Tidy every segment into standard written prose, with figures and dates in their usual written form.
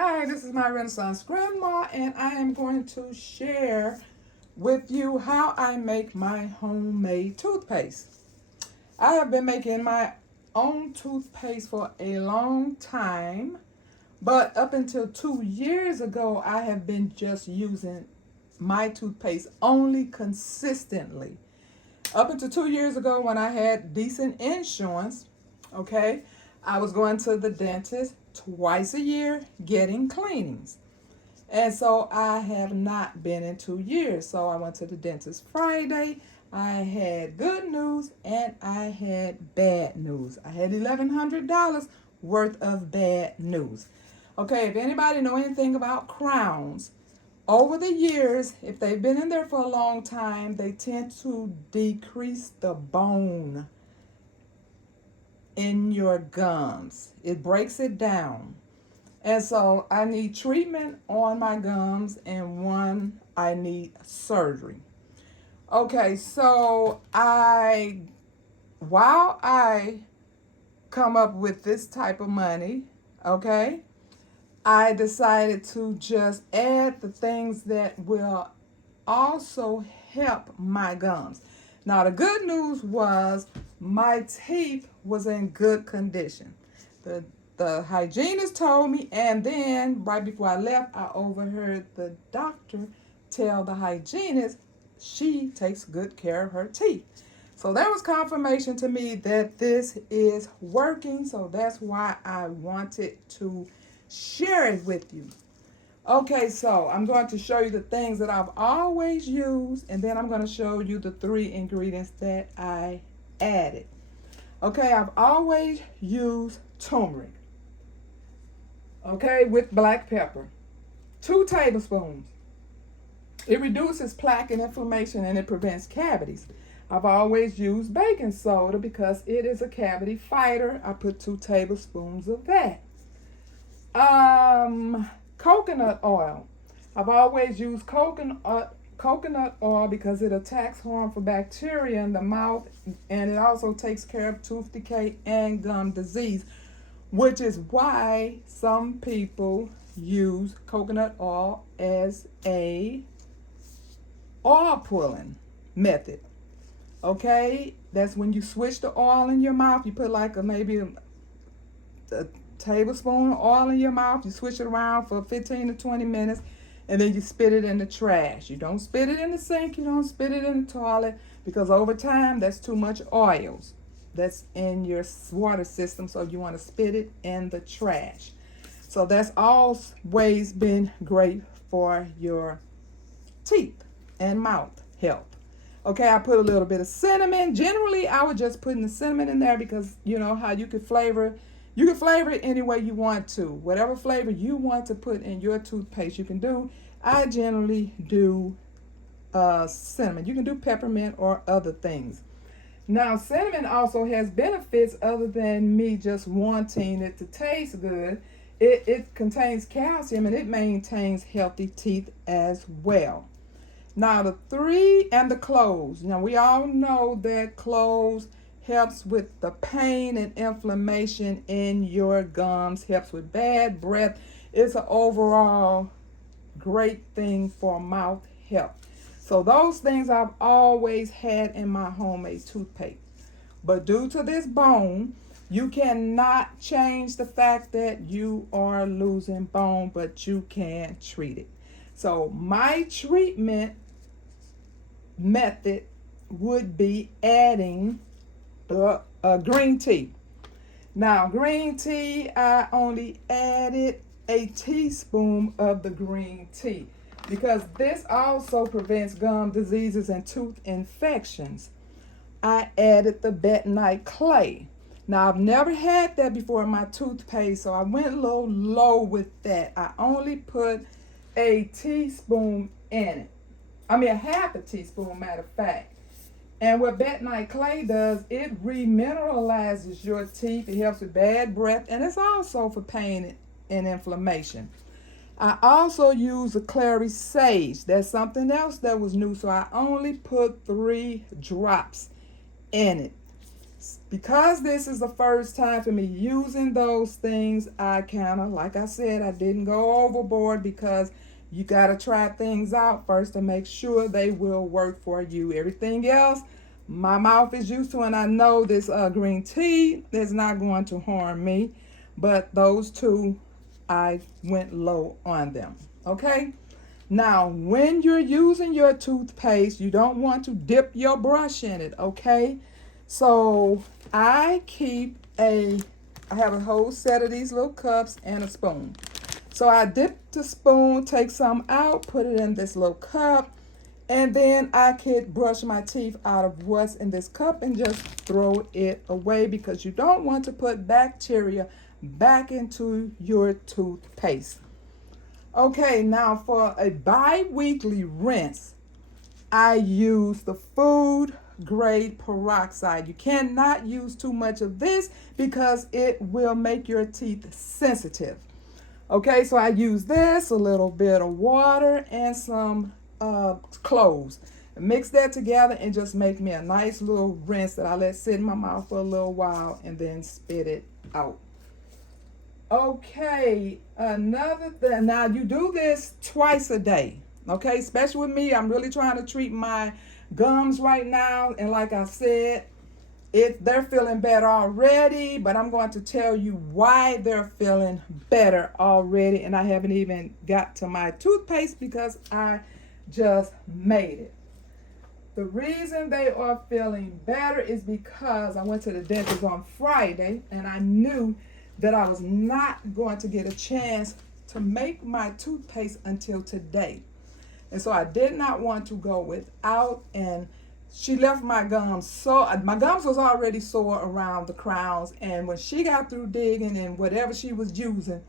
Hi, this is my Renaissance Grandma, and I am going to share with you how I make my homemade toothpaste. I have been making my own toothpaste for a long time, but up until 2 years ago, I have been just using my toothpaste only consistently. Up until 2 years ago, when I had decent insurance, okay, I was going to the dentist twice a year getting cleanings. And so I have not been in 2 years. So I went to the dentist Friday. I had good news and I had bad news. I had $1,100 worth of bad news. Okay, if anybody know anything about crowns, over the years, if they've been in there for a long time, they tend to decrease the bone in your gums. It breaks it down. And so I need treatment on my gums, and one, I need surgery. Okay, so while I come up with this type of money, okay, I decided to just add the things that will also help my gums. Now, the good news was my teeth was in good condition. The hygienist told me, and then right before I left, I overheard the doctor tell the hygienist she takes good care of her teeth. So that was confirmation to me that this is working. So that's why I wanted to share it with you. Okay, so I'm going to show you the things that I've always used, and then I'm going to show you the 3 ingredients that I added. Okay, I've always used turmeric, okay, with black pepper. 2 tablespoons. It reduces plaque and inflammation, and it prevents cavities. I've always used baking soda because it is a cavity fighter. I put 2 tablespoons of that. Coconut oil. I've always used coconut oil because it attacks harmful bacteria in the mouth, and it also takes care of tooth decay and gum disease, which is why some people use coconut oil as a oil pulling method. Okay, that's when you switch the oil in your mouth. You put like maybe a tablespoon of oil in your mouth. You switch it around for 15 to 20 minutes, and then you spit it in the trash. You don't spit it in the sink. You don't spit it in the toilet, because over time that's too much oils that's in your water system. So you want to spit it in the trash. So that's always been great for your teeth and mouth health. Okay, I put a little bit of cinnamon. Generally, I would just put the cinnamon in there because you know how you can flavor it any way you want to. Whatever flavor you want to put in your toothpaste, you can do. I generally do cinnamon. You can do peppermint or other things. Now, cinnamon also has benefits other than me just wanting it to taste good. It contains calcium, and it maintains healthy teeth as well. Now, the 3 and the cloves. Now, we all know that cloves helps with the pain and inflammation in your gums, helps with bad breath. It's an overall great thing for mouth health. So those things I've always had in my homemade toothpaste. But due to this bone, you cannot change the fact that you are losing bone, but you can treat it. So my treatment method would be adding green tea. Now, green tea, I only added a teaspoon of the green tea because this also prevents gum diseases and tooth infections. I added the bentonite clay. Now, I've never had that before in my toothpaste, so I went a little low with that. I only put a teaspoon in it. I mean, a half a teaspoon, matter of fact. And what bentonite clay does, it remineralizes your teeth. It helps with bad breath, and it's also for pain and inflammation. I also use a clary sage. That's something else that was new, so I only put 3 drops in it. Because this is the first time for me using those things, I kind of, like I said, I didn't go overboard because you got to try things out first to make sure they will work for you. Everything else, my mouth is used to, and I know this green tea is not going to harm me, but those two, I went low on them. Okay? Now, when you're using your toothpaste, you don't want to dip your brush in it, okay? So I have a whole set of these little cups and a spoon. So I dip the spoon, take some out, put it in this little cup, and then I could brush my teeth out of what's in this cup and just throw it away because you don't want to put bacteria back into your toothpaste. Okay, now for a bi-weekly rinse, I use the food grade peroxide. You cannot use too much of this because it will make your teeth sensitive. Okay, so I use this, a little bit of water, and some cloves. Mix that together and just make me a nice little rinse that I let sit in my mouth for a little while and then spit it out. Okay, another thing. Now you do this twice a day. Okay, especially with me, I'm really trying to treat my gums right now, and like I said, they're feeling better already, but I'm going to tell you why they're feeling better already, and I haven't even got to my toothpaste because I just made it. The reason they are feeling better is because I went to the dentist on Friday and I knew that I was not going to get a chance to make my toothpaste until today. And so I did not want to go without, and she left my gums my gums was already sore around the crowns, and when she got through digging and whatever she was using,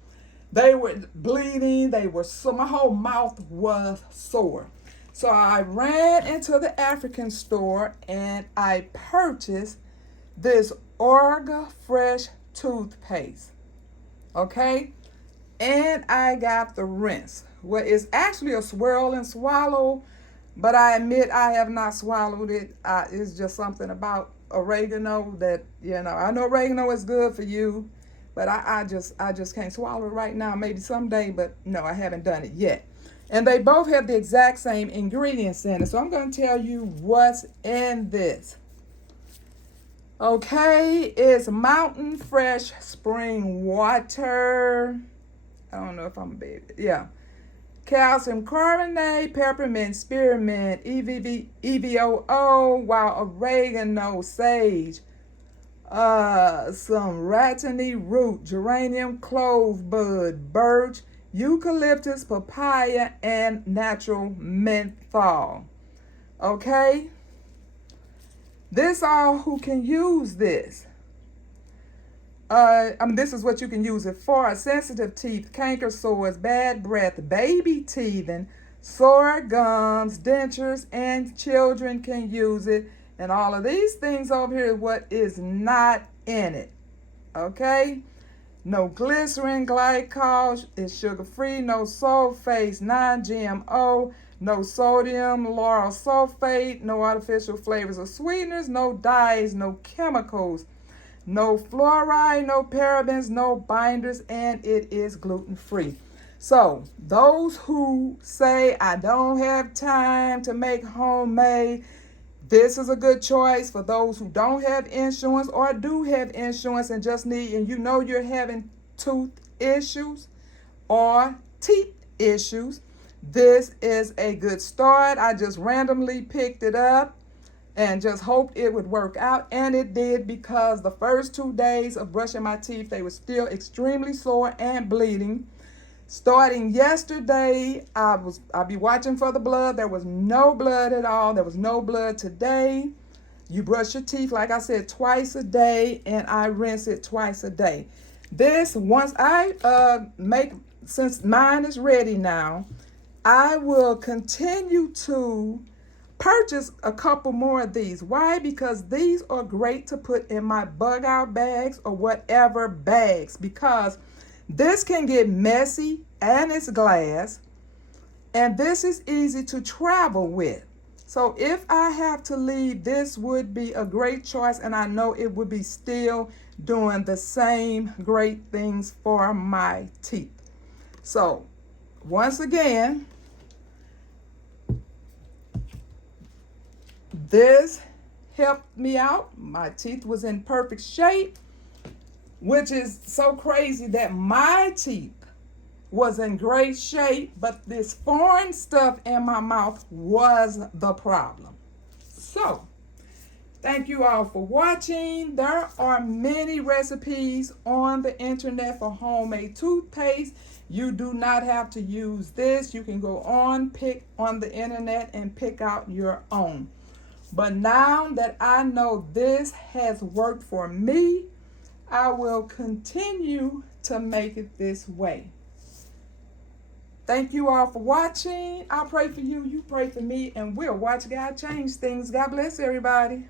they were bleeding, my whole mouth was sore. So I ran into the African store and I purchased this Orga Fresh toothpaste. Okay? And I got the rinse. Well, it's actually a swirl and swallow, but I admit I have not swallowed it. It's just something about oregano that, I know oregano is good for you, but I just can't swallow it right now. Maybe someday, but no, I haven't done it yet. And they both have the exact same ingredients in it. So I'm going to tell you what's in this. Okay, it's mountain fresh spring water. I don't know if I'm a baby. Yeah. Calcium carbonate, peppermint, spearmint, EVOO, wild oregano, sage, some ratany root, geranium clove bud, birch, eucalyptus, papaya, and natural menthol. Okay? This all who can use this. This is what you can use it for: sensitive teeth, canker sores, bad breath, baby teething, sore gums, dentures, and children can use it. And all of these things over here is what is not in it. Okay? No glycerin, glycol, it's sugar-free, no sulfates, non-GMO, no sodium, lauryl sulfate, no artificial flavors or sweeteners, no dyes, no chemicals, no fluoride, no parabens, no binders, and it is gluten-free. So those who say, I don't have time to make homemade, this is a good choice for those who don't have insurance or do have insurance and just need, and you're having tooth issues or teeth issues. This is a good start. I just randomly picked it up and just hoped it would work out, and it did, because the first 2 days of brushing my teeth, they were still extremely sore and bleeding. Starting yesterday, I'll be watching for the blood. There was no blood at all. There was no blood today. You brush your teeth, like I said, twice a day, and I rinse it twice a day. This, once I since mine is ready now, I will continue to purchase a couple more of these. Why? Because these are great to put in my bug out bags or whatever bags, because this can get messy and it's glass, and this is easy to travel with. So if I have to leave, this would be a great choice, and I know it would be still doing the same great things for my teeth. So once again, this helped me out. My teeth was in perfect shape, which is so crazy that my teeth was in great shape, but this foreign stuff in my mouth was the problem. So thank you all for watching. There are many recipes on the internet for homemade toothpaste. You do not have to use this. You can go on, pick on the internet and pick out your own. But now that I know this has worked for me, I will continue to make it this way. Thank you all for watching. I pray for you, you pray for me, and we'll watch God change things. God bless everybody.